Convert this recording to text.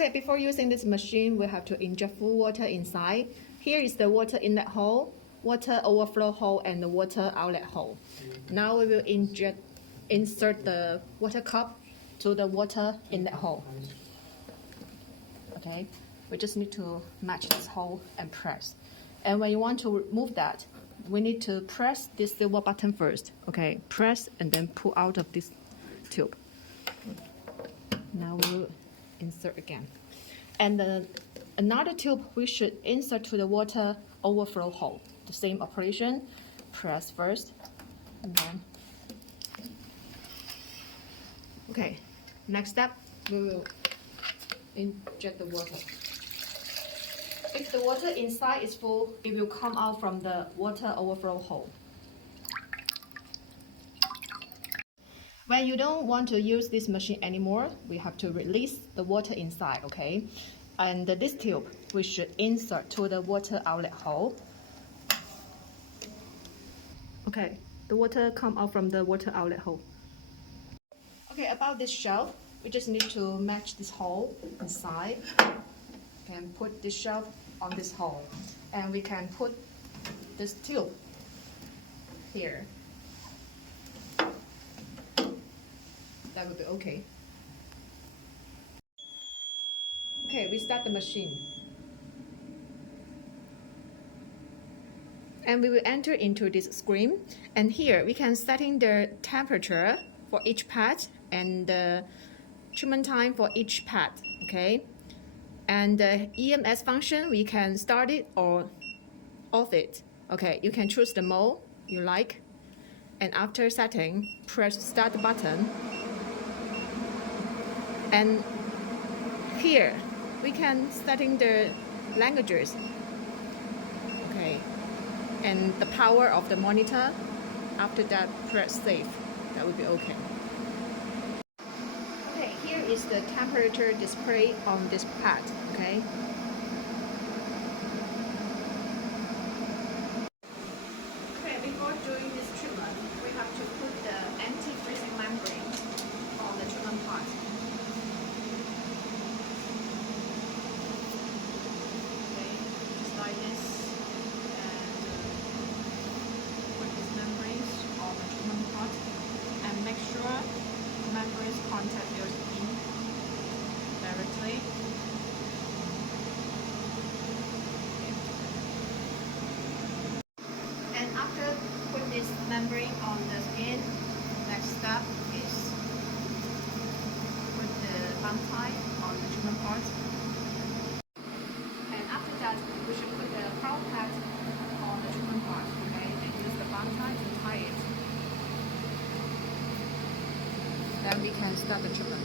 Okay, before using this machine, we have to inject full water inside. Here is the water inlet hole, water overflow hole, and the water outlet hole. Now we will insert the water cup to the water inlet hole. Okay, we just need to match this hole and press. And when you want to remove that, we need to press this silver button first. Okay, press and then pull out of this tube. Now we'll insert again. And another tube we should insert to the water overflow hole. The same operation, press first, and then. Okay, next step, we will inject the water. If the water inside is full, it will come out from the water overflow hole. When you don't want to use this machine anymore, we have to release the water inside, okay? And this tube, we should insert to the water outlet hole. Okay, the water come out from the water outlet hole. Okay, about this shelf, we just need to match this hole inside. We can put this shelf on this hole. And we can put this tube here. That would be okay. Okay, we start the machine. And we will enter into this screen. And here we can set in the temperature for each pad and the treatment time for each pad. Okay. And the EMS function, we can start it or off it. Okay, you can choose the mode you like. And after setting, press start button. And here, we can set in the languages. Okay, and the power of the monitor. After that, press save. That would be okay. Okay, here is the temperature display on this pad. Okay. Okay, before doing this treatment, we have to put the anti-freezing membrane on the treatment part. Like this, and put these membranes on the treatment pot, and make sure the membranes contact your skin directly. And after put this membrane on the skin, next step is put the band tie on the treatment pot. We should put the crown pad on the treatment part, okay, and use the band tie to tie it. Then we can start the treatment.